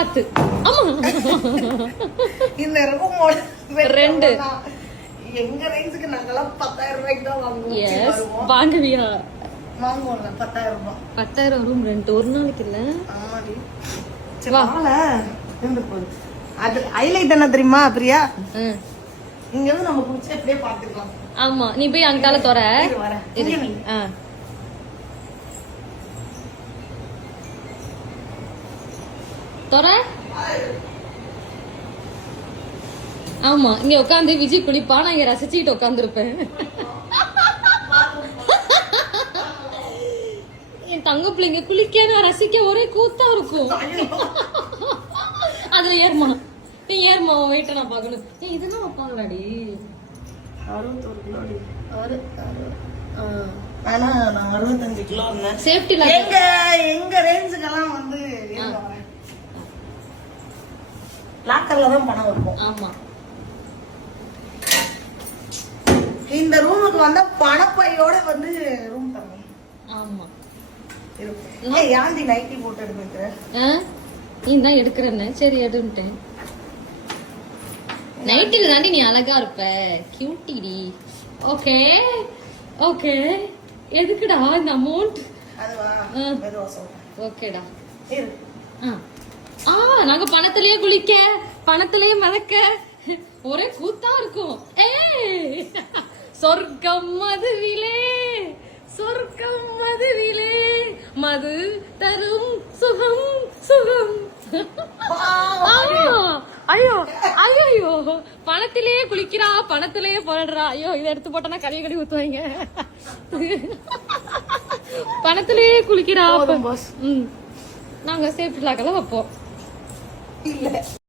பார்த்து ஆமா. இந்த ரெண்டு. எங்க ரேஞ்சுக்கு நாங்கெல்லாம் பத்தாயிரம் ரூபாய்க்கு தான் வாங்குவோம். வாங்குவியா? வாங்குவோம்ல பத்தாயிரம் ரூபாய். பத்தாயிரம் ரூம் ரெண்ட் ஒரு நாளைக்கு இல்ல? அது ஹைலைட் என்ன தெரியுமா பிரியா. இங்க இருந்து நம்ம குடிச்சு அப்படியே பாத்துக்கலாம் ஆமா. நீ போய் அங்கிட்டால தொற தொற? ஆமா இங்க உட்காந்து விஜய் குளிப்பா நான் இங்க ரசிச்சுக்கிட்டு உட்காந்துருப்பேன் என் தங்க பிள்ளைங்க குளிக்க நான் ரசிக்க ஒரே கூத்தா இருக்கும். அதுல ஏறுமா. நீ ஏறுமா வெயிட்ட நான் பாக்கணும் ஏய் இதெல்லாம் வைப்பாங்களாடி? சேஃப்டி எங்க எங்க ரேஞ்சுக்கெல்லாம் வந்து. லாக்கர்ல தான் பணம் இருக்கும் ஆமா. இந்த ரூமுக்கு வந்தா பணப்பையோட வந்து ரூம் தரணும் ஆமா. இருக்கும் ஏன்டி நைட்டி போட்டு எடுத்துக்கிற ஆ? நீ தான் எடுக்கிறன்னு. சரி எடுன்ட்டேன் நைட்டில் தாண்டி நீ அழகா இருப்ப. கியூட்டிடி ஓகே. ஓகே. எதுக்குடா இந்த அமௌண்ட் அதுவா? ஓகேடா. இரு. ஆ. ஆ நாங்க பணத்திலேயே குளிக்க பணத்திலேயே மிதக்க ஒரே கூத்தா இருக்கும். ஏய் சொர்க்கம் மதுவிலே சொர்க்கம் மதுவிலே மது தரும் சுகம் சுகம். ஐயோ ஐயோ பணத்திலேயே குளிக்கிறா பணத்திலேயே போடுறா. ஐயோ இதை எடுத்து போட்டனா கறி கறி ஊத்துவாங்க. பணத்திலேயே குளிக்கிறா நாங்க சேஃப்டி லாக்கெல்லாம் வைப்போம். இல்ல